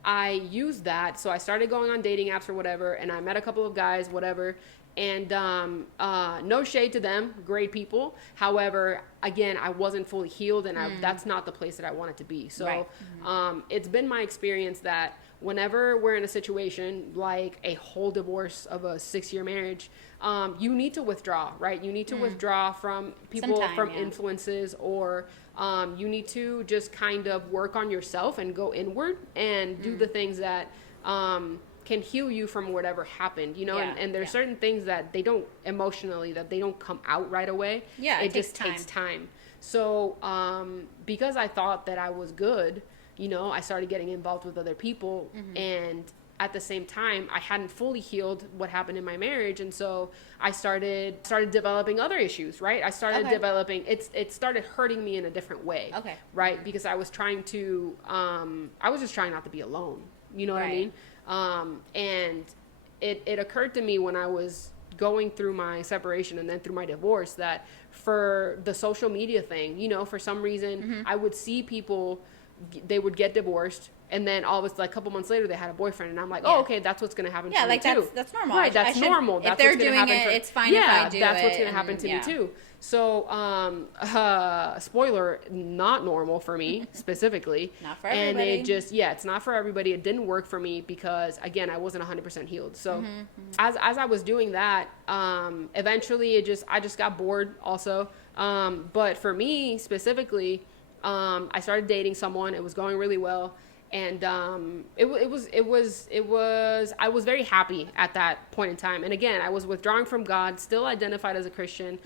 I used that, so I started going on dating apps or whatever, and I met a couple of guys, whatever, and no shade to them, great people. However, again, I wasn't fully healed, and that's not the place that I wanted to be. So it's been my experience that whenever we're in a situation like a whole divorce of a 6-year marriage, you need to withdraw, right? You need to withdraw from people, from influences, or you need to just kind of work on yourself and go inward and do the things that can heal you from whatever happened, you know? And there's certain things that they don't emotionally, that they don't come out right away. Yeah, it just takes time. So because I thought that I was good, you know, I started getting involved with other people, and at the same time, I hadn't fully healed what happened in my marriage, and so I started developing other issues, right? I started developing, it started hurting me in a different way, right? Because I was trying to, I was just trying not to be alone, you know what I mean? And it occurred to me when I was going through my separation and then through my divorce that for the social media thing, you know, for some reason, I would see people, they would get divorced, and then all of a sudden, like a couple months later, they had a boyfriend, and I'm like, oh, okay, that's what's going to happen to me too. That's normal. Right, that's normal. That's if they're what's doing happen it, it's fine if I do it. Yeah, that's what's going to happen to me too. So, spoiler, not normal for me, specifically. Not for everybody. And it just, it's not for everybody. It didn't work for me because, again, I wasn't 100% healed. So, as I was doing that, eventually I just got bored also. But for me, specifically, I started dating someone. It was going really well. And it was I was very happy at that point in time. And again, I was withdrawing from God, still identified as a Christian.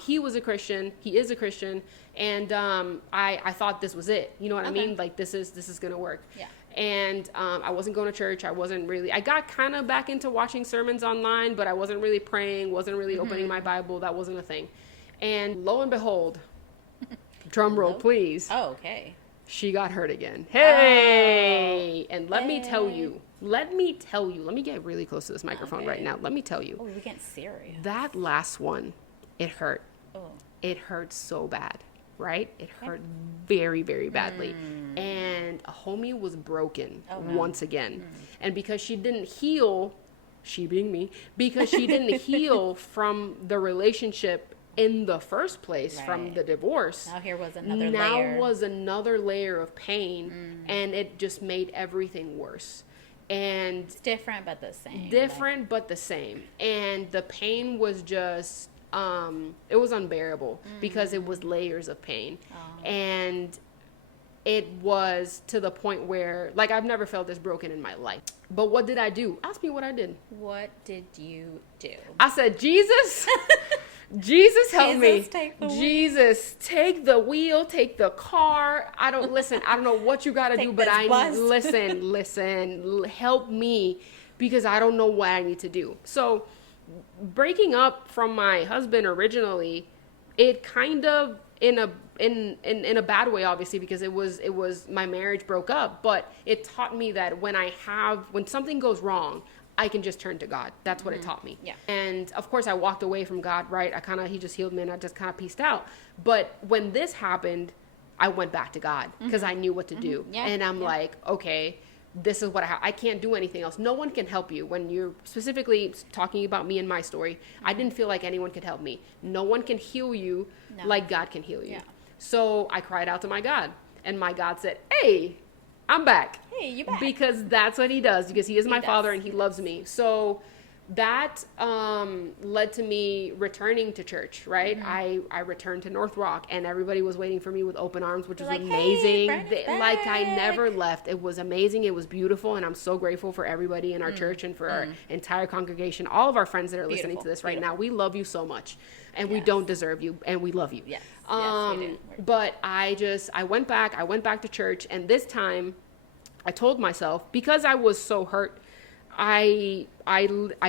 He was a Christian, he is a Christian, and I thought this was it. You know what I mean? Like this is gonna work. Yeah. And I wasn't going to church. I got kind of back into watching sermons online, but I wasn't really praying, wasn't really opening my Bible. That wasn't a thing. And lo and behold, drum roll, please. Oh, okay. She got hurt again. Hey! And let me tell you, let me get really close to this microphone right now. Let me tell you. Oh, we're getting serious. That last one, it hurt. Oh. It hurt so bad, right? It hurt very, very badly. And a homie was broken once again. And because she didn't heal, she being me, because she didn't heal from the relationship in the first place, from the divorce. Now was another layer of pain, and it just made everything worse. And it's different but the same. But the same. And the pain was just it was unbearable because it was layers of pain. And it was to the point where, like, I've never felt this broken in my life. But what did I do? Ask me what I did. What did you do? I said, Jesus, Jesus, help me. Take the Jesus, take the wheel, take the car. I don't know what you got to do, but listen, help me, because I don't know what I need to do. So breaking up from my husband originally, it kind of, in a bad way, obviously, because it was my marriage broke up, but it taught me that when something goes wrong, I can just turn to God. That's what it taught me. Yeah. And of course I walked away from God, right? He just healed me, and I just kind of pieced out. But when this happened, I went back to God because I knew what to do. Yeah. And I'm like, okay, this is what I can't do anything else. No one can help you. When you're specifically talking about me and my story, I didn't feel like anyone could help me. No one can heal you like God can heal you. Yeah. So I cried out to my God, and my God said, hey, I'm back. Hey, you back. Because that's what he does, because he is my father and he loves me. So that led to me returning to church, right? I returned to North Rock, and everybody was waiting for me with open arms, which was amazing. Hey, like, I never left. It was amazing. It was beautiful, and I'm so grateful for everybody in our church and for our entire congregation, all of our friends that are listening to this right now. We love you so much, and we don't deserve you, and we love you. Yes. Yes, we do. But I went back to church, and this time I told myself, because I was so hurt, I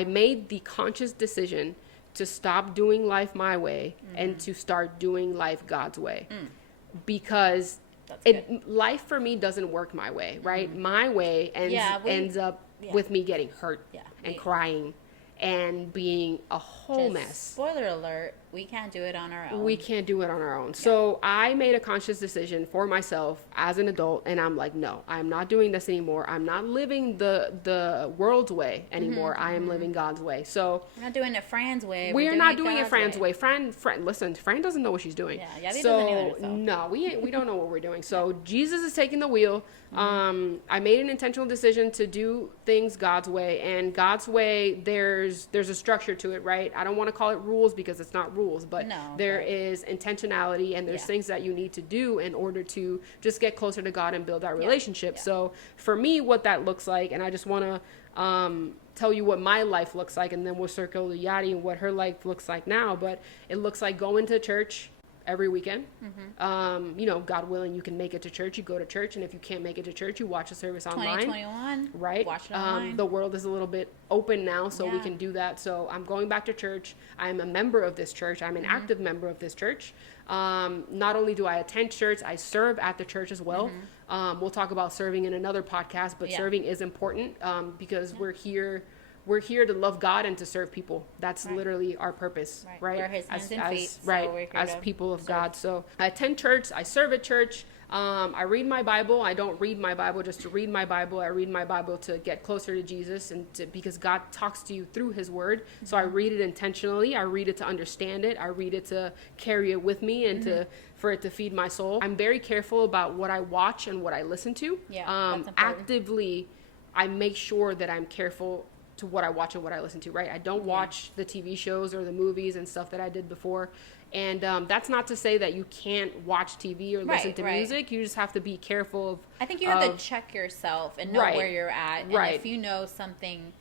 made the conscious decision to stop doing life my way and to start doing life God's way. Because life for me doesn't work my way, right? My way ends up with me getting hurt and crying and being a whole mess. Spoiler alert, we can't do it on our own. We can't do it on our own. So I made a conscious decision for myself as an adult, and I'm like, no, I'm not doing this anymore. I'm not living the world's way anymore. I am living God's way. So we're not doing it Fran's way. We're not doing it Fran's way. Fran, listen, Fran doesn't know what she's doing. Yeah, Yadi doesn't either. So. No, we don't know what we're doing. So Jesus is taking the wheel. I made an intentional decision to do things God's way, and God's way, there's a structure to it, right? I don't want to call it rules because it's not rules, but there is intentionality, and there's things that you need to do in order to just get closer to God and build that relationship. So for me, what that looks like, and I just want to tell you what my life looks like, and then we'll circle to Yadi and what her life looks like now. But it looks like going to church every weekend. God willing, you can make it to church. You go to church, and if you can't make it to church, you watch a service online. 2021, right? Watch it online. The world is a little bit open now, so we can do that. So I'm going back to church. I'm a member of this church. I'm an active member of this church. Not only do I attend church, I serve at the church as well. We'll talk about serving in another podcast, but serving is important because we're here. We're here to love God and to serve people. That's literally our purpose, right? We're his hands and feet. As people of God. So I attend church. I serve at church. I read my Bible. I don't read my Bible just to read my Bible. I read my Bible to get closer to Jesus and because God talks to you through his word. So I read it intentionally. I read it to understand it. I read it to carry it with me and for it to feed my soul. I'm very careful about what I watch and what I listen to. Actively, I make sure that I'm careful to what I watch and what I listen to, right? I don't watch the TV shows or the movies and stuff that I did before. And that's not to say that you can't watch TV or listen to music. You just have to be careful of... I think you have to check yourself and know where you're at. And if you know something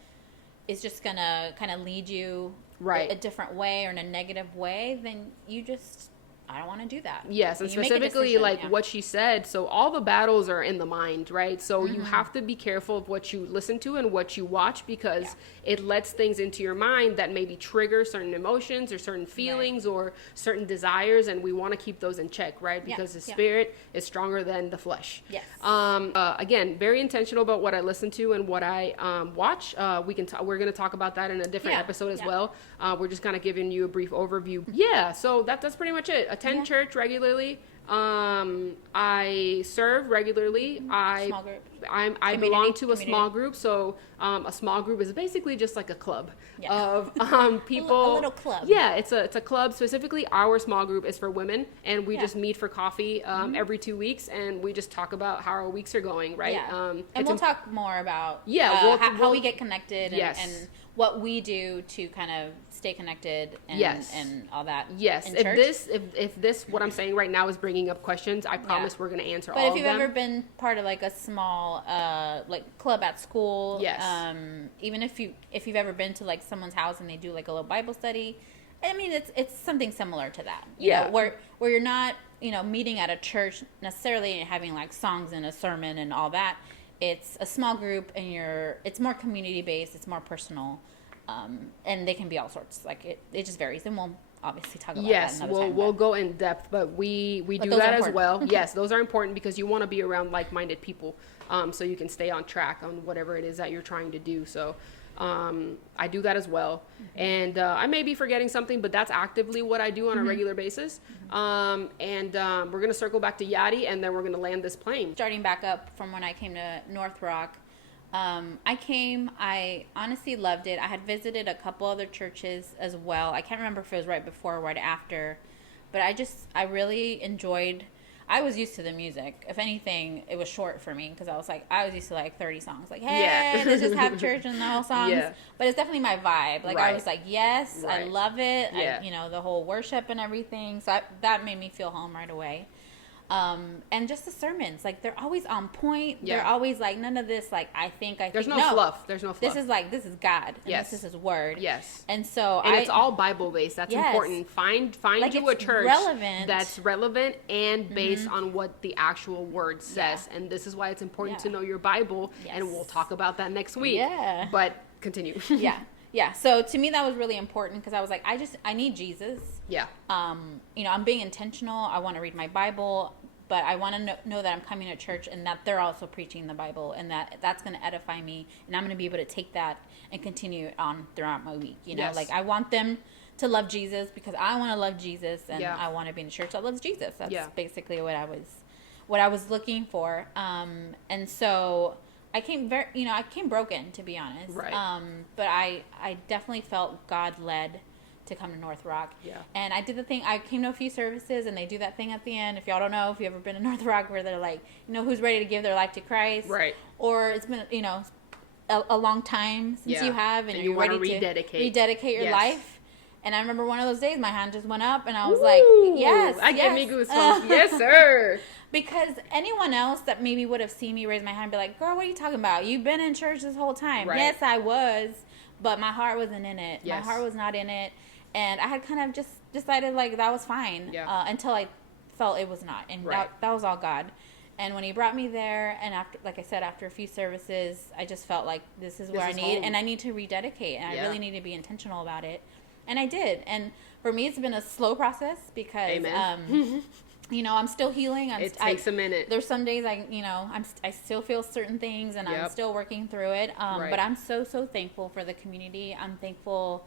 is just going to kind of lead you a different way or in a negative way, then you just... I don't want to do that. Yes, and specifically what she said. So all the battles are in the mind, right? So you have to be careful of what you listen to and what you watch because it lets things into your mind that maybe trigger certain emotions or certain feelings or certain desires, and we want to keep those in check, right? Because the spirit is stronger than the flesh. Yes. Again, very intentional about what I listen to and what I watch. We're going to talk about that in a different episode as well. We're just kind of giving you a brief overview. Yeah, so that's pretty much it. Attend church regularly. I serve regularly. Small group. I belong to a small group. So a small group is basically just like a club of people. A little club. Yeah, it's a club. Specifically, our small group is for women, and we just meet for coffee every 2 weeks, and we just talk about how our weeks are going, right? And we'll talk more about how we get connected and what we do to kind of stay connected and all that. Yes. If this what I'm saying right now is bringing up questions, I promise we're going to answer all of them. But if you've ever been part of like a small like club at school, even if you've ever been to like someone's house and they do like a little Bible study, I mean it's something similar to that. You know, where you're not, meeting at a church necessarily and having like songs and a sermon and all that. It's a small group and it's more community based, it's more personal, and they can be all sorts. Like it just varies, and we'll obviously talk about that another time. We'll go in depth, but we do that as well. Yes, those are important because you want to be around like-minded people, so you can stay on track on whatever it is that you're trying to do. So I do that as well. And I may be forgetting something, but that's actively what I do on a regular basis. We're going to circle back to Yadi, and then we're going to land this plane. Starting back up from when I came to North Rock, I honestly loved it. I had visited a couple other churches as well. I can't remember if it was right before or right after, but I really enjoyed. I was used to the music. If anything, it was short for me because I was used to like 30 songs. Like, hey, let's just have church and the whole songs. Yeah. But it's definitely my vibe. Like, I was like, yes, I love it. Yeah. The whole worship and everything. So that made me feel home right away. And just the sermons, like they're always on point. Yeah. They're always like, none of this, like, there's no fluff. There's no fluff. This is God. And yes. This is his word. Yes. And so it's all Bible based. That's yes. important. Find like you a church that's relevant and based on what the actual word says. Yeah. And this is why it's important to know your Bible. Yes. And we'll talk about that next week. Yeah. But continue. Yeah. Yeah. So to me, that was really important because I was like, I need Jesus. Yeah. You know, I'm being intentional. I want to read my Bible, but I want to know that I'm coming to church and that they're also preaching the Bible, and that's going to edify me, and I'm going to be able to take that and continue it on throughout my week. You know, yes. Like I want them to love Jesus because I want to love Jesus, and I want to be in a church that loves Jesus. That's basically what I was looking for. And so I came I came broken, to be honest. Right. But I definitely felt God led to come to North Rock. Yeah. And I did the thing, I came to a few services, and they do that thing at the end. If y'all don't know, if you've ever been to North Rock, where they're like, you know, who's ready to give their life to Christ. Right. Or it's been, you know, a long time since you have, and you're ready to rededicate your life. And I remember one of those days, my hand just went up, and I was like, yes, I get me goosebumps. Yes, sir. Because anyone else that maybe would have seen me raise my hand and be like, girl, what are you talking about? You've been in church this whole time. Right. Yes, I was, but my heart wasn't in it. Yes. My heart was not in it. And I had kind of just decided, like, that was fine until I felt it was not. And that was all God. And when he brought me there, and after, like I said, after a few services, I just felt like this is where I need, and I need to rededicate, and I really need to be intentional about it. And I did. And for me, it's been a slow process because, you know, I'm still healing. It takes a minute. There's some days I still feel certain things, and I'm still working through it. But I'm so thankful for the community. I'm thankful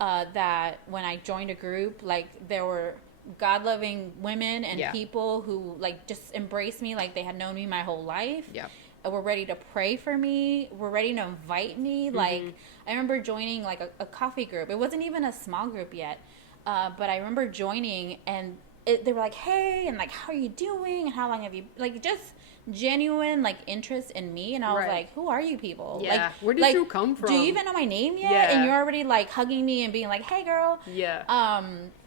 that when I joined a group, like, there were God-loving women and people who, like, just embraced me like they had known me my whole life. Yeah. Were ready to pray for me. Were ready to invite me. Mm-hmm. Like, I remember joining, like, a coffee group. It wasn't even a small group yet. But I remember joining, and they were like, hey, and, like, how are you doing? And how long have you, like, just genuine, like, interest in me. And I was like, who are you people? Yeah. Like, where did you come from? Do you even know my name yet? Yeah. And you're already, like, hugging me and being like, hey, girl. Yeah.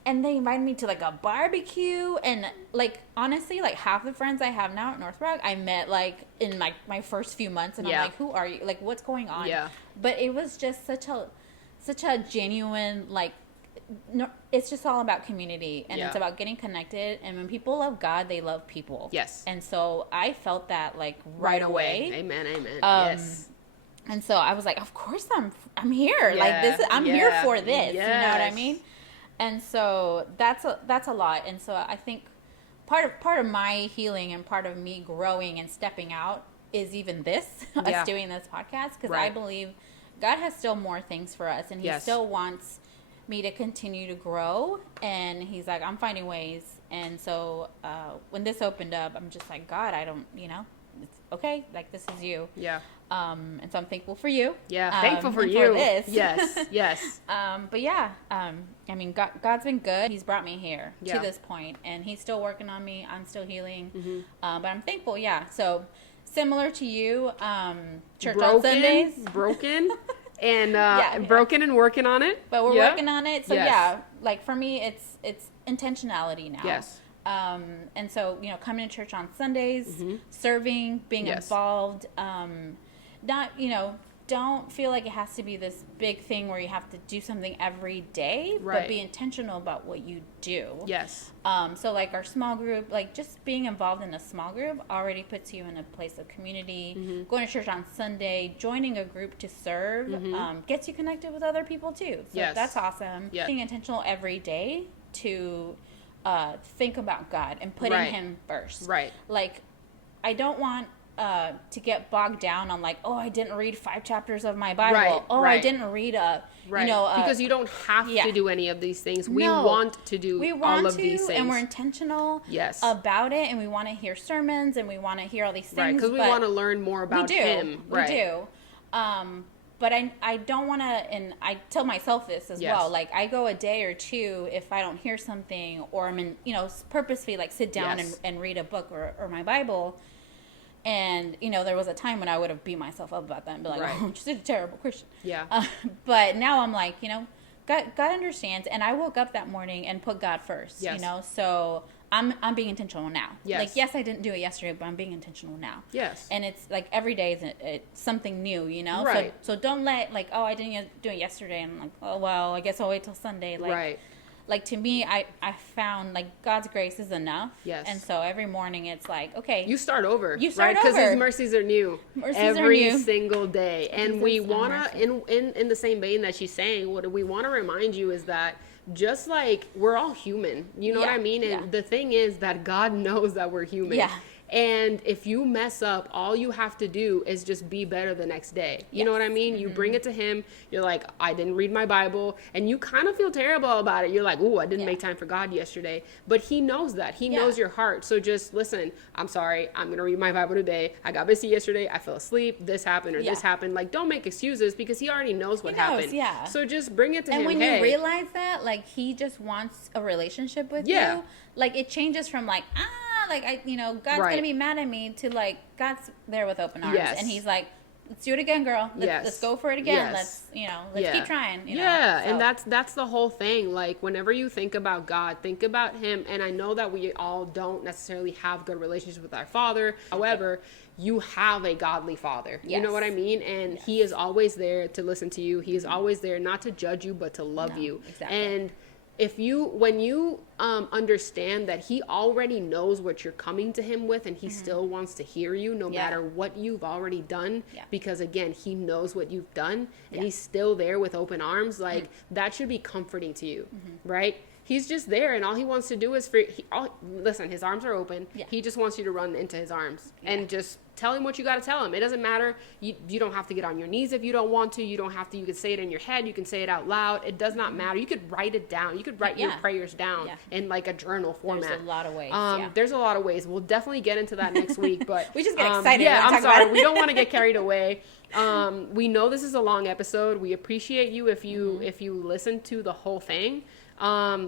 And they invited me to, like, a barbecue. And, like, honestly, like, half the friends I have now at North Rock, I met, like, in my first few months. And I'm like, who are you? Like, what's going on? Yeah. But it was just such a genuine, like, no, it's just all about community, and it's about getting connected. And when people love God, they love people. Yes. And so I felt that, like, right away. Amen. Yes. And so I was like, of course I'm here. Yeah. Like, this I'm here for this. Yes. You know what I mean? And so that's a lot. And so I think part of my healing and part of me growing and stepping out is even this, us doing this podcast, because I believe God has still more things for us, and he still wants me to continue to grow. And he's like, I'm finding ways. And so when this opened up, I'm just like, God, I don't, you know, it's okay, like, this is you. Yeah. And so I'm thankful for you. Yeah, thankful for you. For this. Yes. But yeah, I mean, God's been good. He's brought me here to this point, and he's still working on me. I'm still healing. Mm-hmm. But I'm thankful. Yeah. So similar to you, church on Sundays. Broken. And broken and working on it. But we're working on it. So like, for me, it's intentionality now. Yes. And so, you know, coming to church on Sundays, serving, being involved, not, you know, don't feel like it has to be this big thing where you have to do something every day, but be intentional about what you do. Yes. So, like, our small group, like, just being involved in a small group already puts you in a place of community. Going to church on Sunday, joining a group to serve, gets you connected with other people too. So that's awesome. Being intentional every day to think about God and putting him first. Right. Like, I don't want to get bogged down on, like, oh, I didn't read 5 chapters of my Bible. I didn't read you know, because you don't have to do any of these things. We want to do all of these things, and we're intentional about it, and we want to hear sermons, and we want to hear all these things, right? Because we want to learn more about him. We do. But I don't want to, and I tell myself this as well, like, I go a day or two if I don't hear something, or I'm in, you know, purposefully, like, sit down and read a book or my Bible. And, you know, there was a time when I would have beat myself up about that and be like, oh, I'm just a terrible Christian. Yeah. But now I'm like, you know, God understands. And I woke up that morning and put God first, you know. So I'm being intentional now. Yes. Like, yes, I didn't do it yesterday, but I'm being intentional now. Yes. And it's like every day is it's something new, you know? Right. So don't let, like, oh, I didn't do it yesterday. And I'm like, oh, well, I guess I'll wait till Sunday. Like, right. Like, to me, I found, like, God's grace is enough. Yes. And so every morning it's like, okay. You start over. You start right? Because over. His mercies are new every single day. And we want to, in the same vein that she's saying, what we want to remind you is that just like we're all human, you know what I mean? And the thing is that God knows that we're human. Yeah. And if you mess up, all you have to do is just be better the next day. You know what I mean? You bring it to Him. You're like, I didn't read my Bible. And you kind of feel terrible about it. You're like, oh, I didn't make time for God yesterday. But He knows that. He knows your heart. So just listen, I'm sorry. I'm going to read my Bible today. I got busy yesterday. I fell asleep. This happened or this happened. Like, don't make excuses because He already knows what happened. Yeah. So just bring it to Him. And when you realize that, like, He just wants a relationship with you, like, it changes from like, like, God's going to be mad at me to, like, God's there with open arms. Yes. And He's like, let's do it again, girl. Let's go for it again. Let's keep trying. You know? And that's the whole thing. Like, whenever you think about God, think about Him. And I know that we all don't necessarily have good relationships with our Father. However, you have a godly Father. You know what I mean? And He is always there to listen to you. He is always there not to judge you, but to love you. Exactly. And when you understand that He already knows what you're coming to Him with, and He still wants to hear you no matter what you've already done, because again, He knows what you've done, and He's still there with open arms, that should be comforting to you, right? He's just there, and all He wants to do is listen, His arms are open. He just wants you to run into His arms and just tell Him what you got to tell Him. It doesn't matter. You don't have to get on your knees if you don't want to. You don't have to. You can say it in your head. You can say it out loud. It does not matter. You could write it down. You could write your prayers down in like a journal format. There's a lot of ways. There's a lot of ways. We'll definitely get into that next week. But we just get excited. I'm sorry. We don't want to get carried away. We know this is a long episode. We appreciate you if you listen to the whole thing.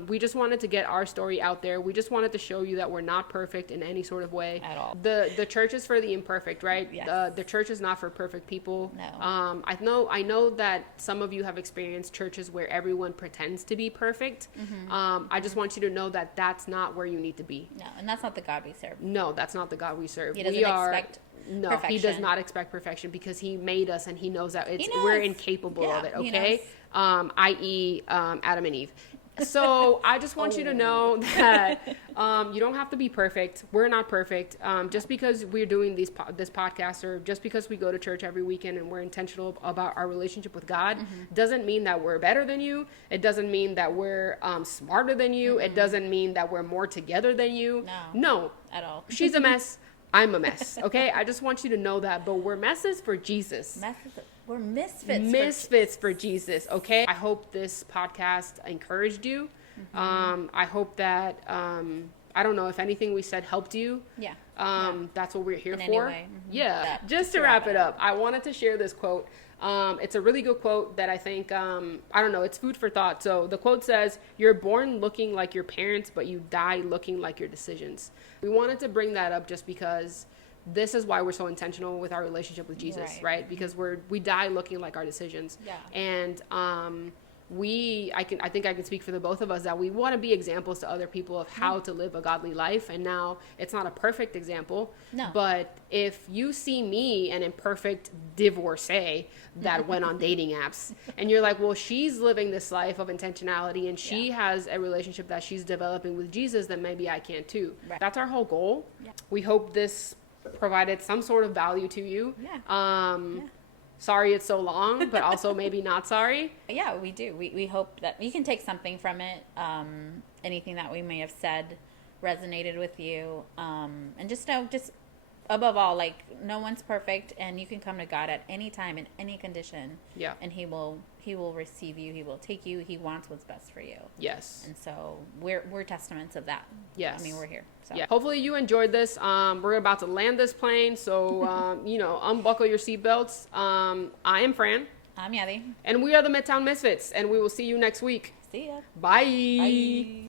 We just wanted to get our story out there. We just wanted to show you that we're not perfect in any sort of way at all. The church is for the imperfect, right? Yes. The church is not for perfect people. No. I know that some of you have experienced churches where everyone pretends to be perfect. I just want you to know that that's not where you need to be. No, and that's not the God we serve. No, that's not the God we serve. He doesn't expect No, perfection. He does not expect perfection because He made us and He knows that we're incapable of it, okay? I.e. Adam and Eve. So I just want you to know that you don't have to be perfect. We're not perfect. Just because we're doing this podcast, or just because we go to church every weekend and we're intentional about our relationship with God, doesn't mean that we're better than you. It doesn't mean that we're smarter than you. It doesn't mean that we're more together than you. No. At all. She's a mess. I'm a mess. Okay? I just want you to know that. But we're messes for Jesus. We're misfits. Misfits for Jesus, okay? I hope this podcast encouraged you. I hope that, I don't know, if anything we said helped you. That's what we're here for. Anyway. Yeah. Just to wrap it up, I wanted to share this quote. It's a really good quote that I think, I don't know, it's food for thought. So the quote says, "You're born looking like your parents, but you die looking like your decisions." We wanted to bring that up just because this is why we're so intentional with our relationship with Jesus, right? Because we die looking like our decisions. And I think I can speak for the both of us that we want to be examples to other people of how to live a godly life. And now it's not a perfect example, but if you see me, an imperfect divorcee that went on dating apps, and you're like, well, she's living this life of intentionality and she has a relationship that she's developing with Jesus, then maybe I can too. That's our whole goal. We hope this provided some sort of value to you. Sorry it's so long, but also maybe not sorry. Yeah, we do. We hope that you can take something from it. Anything that we may have said resonated with you. And just know, just above all, like, no one's perfect, and you can come to God at any time, in any condition. And He will receive you. He will take you. He wants what's best for you. Yes. And so we're testaments of that. Yes. I mean, we're here. So. Yeah. Hopefully you enjoyed this. We're about to land this plane, so unbuckle your seatbelts. I am Fran. I'm Yadi. And we are the Midtown Misfits, and we will see you next week. See ya. Bye. Bye.